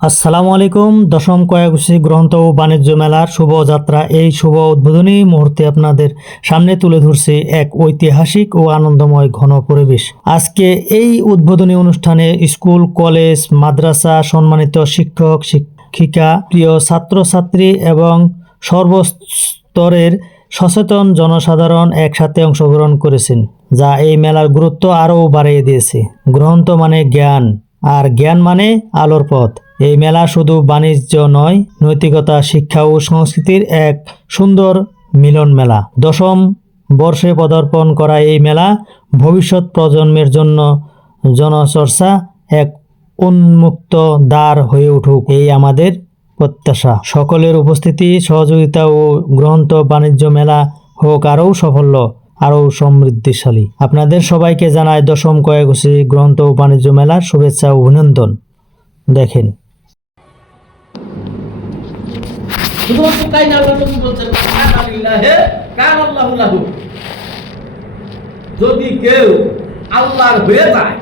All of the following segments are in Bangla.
আসসালামু আলাইকুম। দশম কয়াকুশি গ্রন্থ ও বাণিজ্য মেলার শুভযাত্রা এই শুভ উদ্বোধনী মুহূর্তে আপনাদের সামনে তুলে ধরছে এক ঐতিহাসিক ও আনন্দময় ঘন পরিবেশ। আজকে এই উদ্বোধনী অনুষ্ঠানে স্কুল, কলেজ, মাদ্রাসা, সম্মানিত শিক্ষক, শিক্ষিকা, প্রিয় ছাত্রছাত্রী এবং সর্বস্তরের সচেতন জনসাধারণ একসাথে অংশগ্রহণ করেছেন, যা এই মেলার গুরুত্ব আরও বাড়িয়ে দিয়েছে। গ্রন্থ মানে জ্ঞান, আর জ্ঞান মানে আলোর পথ। এই মেলা শুধু বাণিজ্য নয়, নৈতিকতা, শিক্ষা ও সংস্কৃতির এক সুন্দর মিলন মেলা। দশম বর্ষে পদার্পণ করা এই মেলা ভবিষ্যৎ প্রজন্মের জন্য জনচর্চা এক উন্মুক্ত দ্বার হয়ে উঠুক, এই আমাদের প্রত্যাশা। সকলের উপস্থিতি, সহযোগিতা ও গ্রন্থ বাণিজ্য মেলা হোক আরও সফল, আরও সমৃদ্ধিশালী। আপনাদের সবাইকে জানায় দশম কয়াকুশি গ্রন্থ ও বাণিজ্য মেলার শুভেচ্ছা ও অভিনন্দন। দেখেন, যদি কেউ আল্লাহর হয়ে যায়,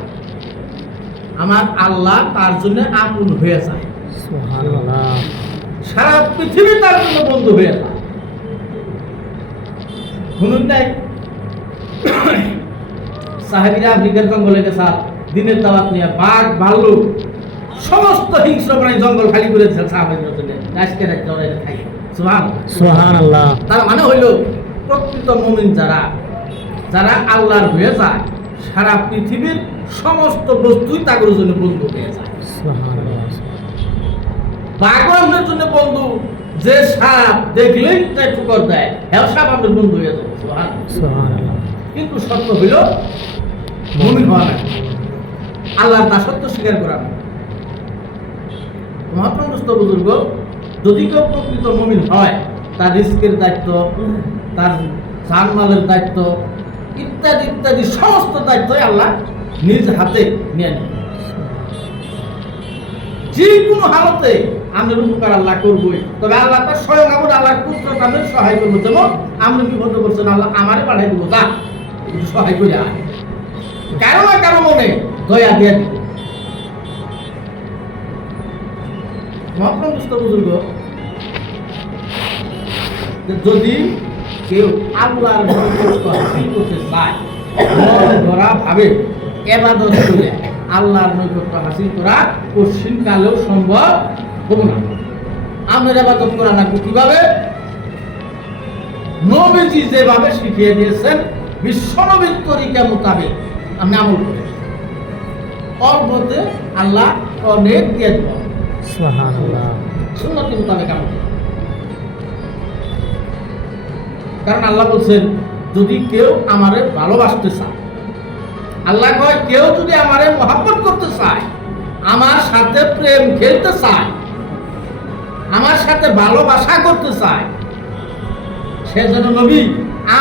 আমার আল্লাহ তার জন্য আপন হয়ে যায়, সারা পৃথিবী তার জন্য বন্ধু হয়ে যায়। শুনুন নাই, সাহাবীরা আফ্রিকার জঙ্গলে গেছে দিনের দাওয়াত নিয়ে, বাঘ, ভাল্লুক সমস্ত হিংস্র প্রাণী জঙ্গল খালি করেছে সাহাবীদের জন্য। আজকে রাখতে ওরা এটা খাই। সুবহানাল্লাহ। তার মানে হইল প্রকৃত মুমিন যারা আল্লাহর হয়ে যায়, সারা পৃথিবীর সমস্ত বস্তুই তাদের জন্য বন্ধু হয়ে যায়। বাঘও আমাদের জন্য বন্ধু, যে সাপ দেখলেই তাই ঠুকর দেয়, হ্যাঁ সাপ আমাদের বন্ধু হয়ে যায়। সুবহানাল্লাহ। কিন্তু সত্য হইল মুমিন হওয়া না, আল্লাহর দাসত্ব স্বীকার করা না। মহাপ্রভুস্থ বুজুর্গ, যদি কেউ প্রকৃত মুমিন হয়, তার রিস্কের দায়িত্ব, তার জানমালের দায়িত্ব ইত্যাদি ইত্যাদি সমস্ত দায়িত্বই আল্লাহ নিজ হাতে নিয়ে নেন। যে কোনো হালতে আমাদের উপকার আল্লাহ করবই, তবে আল্লাহ তার স্বয়ং আমার আল্লাহর পুত্র তাদের সহায় করবো। যেমন আমরা বিপদ করছেন, আল্লাহ আমারে পাঠাই দেবো, যা একটু সহায় করে আয়, কারো না কারো মনে দয়া দিয়ে দিব। মহাপ্রভুস্থ বুজুর্গ, যদি কেউ আল্লাহর নৈকট্য হাসিল করতে চায়, মন ধরা ভাবে ইবাদত করে আল্লাহর নৈকট্য হাসিল করা কঠিন কালেও সম্ভব হবে না। আমরা ইবাদত করা না কিভাবে? নবীজি যেভাবে শিখিয়ে দিয়েছেন, বিশ্বনবীর তরিকা মোতাবেক আমি আমল করি, অল্পতে আল্লাহ অনেক দিয়ে দেব। সুবহানাল্লাহ। সুন্নতি মোতাবেক আমল করি। কারণ আল্লাহ বলছেন, যদি কেউ আমারে ভালোবাসতে চায়, আল্লাহ কয় কেউ যদি আমারে মহব্বত করতে চায়, আমার সাথে প্রেম খেলতে চায়, আমার সাথে ভালোবাসা করতে চায়, সে যেন নবী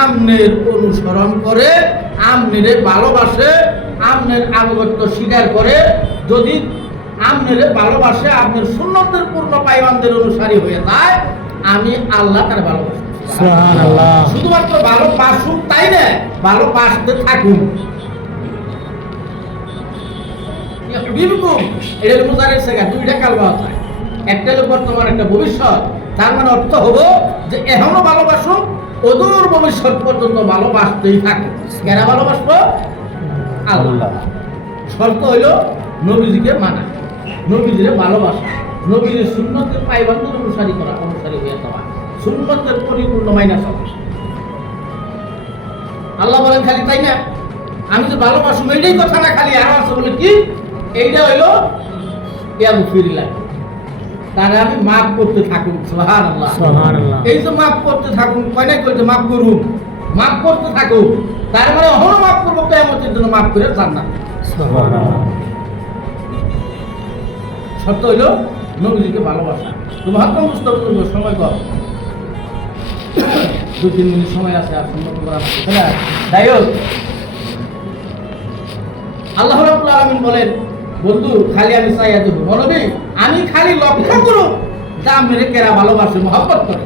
আমনের অনুসরণ করে, আমনেরে ভালোবাসে, আমনের আনুগত্য স্বীকার করে। যদি আমনেরে ভালোবাসে, আপনার সুন্নতের পূর্ণ পাইবানদের অনুসারী হয়ে যায়, আমি আল্লাহ তার ভালোবাসি। শুধুমাত্র ভালোবাসুক তাই না, ভালোবাসতে থাকুন। এটা মুজারের শেখা দুইটা কালবা আছে, একটা হলো বর্তমান, একটা ভবিষ্যৎ। তার মানে অর্থ হলো যে এখনো ভালোবাসুন, অদূর ভবিষ্যৎ পর্যন্ত ভালোবাসতেই থাকুন। কেন ভালোবাসবো? আল্লাহ। শর্ত হইল নবীজিকে মানা, নবীজিরে ভালোবাসা, নবীজির সুন্নতের পাইবান্ধব অনুসারী করা, অনুসারী হয়ে যাওয়া, সুন্নতের পরিপূর্ণ মাইনা চলা। আল্লাহ বলেন খালি তাই না, আমি তো ভালোবাসুম, এইটাই কথা না, খালি আরো আছে বলে কি, এইটা হইলো ইয়াবু ফিরিল্লাহ, তারা আমি মাফ করতে থাকুন। সুবহানাল্লাহ। এই যে মাফ করতে থাকুন, কয় না করতে মাফ করুন, মাফ করতে থাকুন, তার মানে অহনো মাফ করবো, কিয়ামতের জন্য মাফ করে জান্নাত। সুবহানাল্লাহ। শর্ত হইলো নবীজিকে ভালোবাসা। তো মহাত্মা মুস্তাফা সময় কর, 2-3 মিনিট সময় আছে, আর সম্মত করা না। যাই হোক, আল্লাহ রাব্বুল আলামিন বলেন, বন্ধু খালি আমি চাইয়া দেবো, নবী আমি খালি লক্ষ্য করো যা মেরে কেরা ভালোবাসে, মহব্বত করে,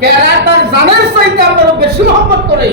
কেরা তার জানের চাইতে আপনারা বেশি মহব্বত করে।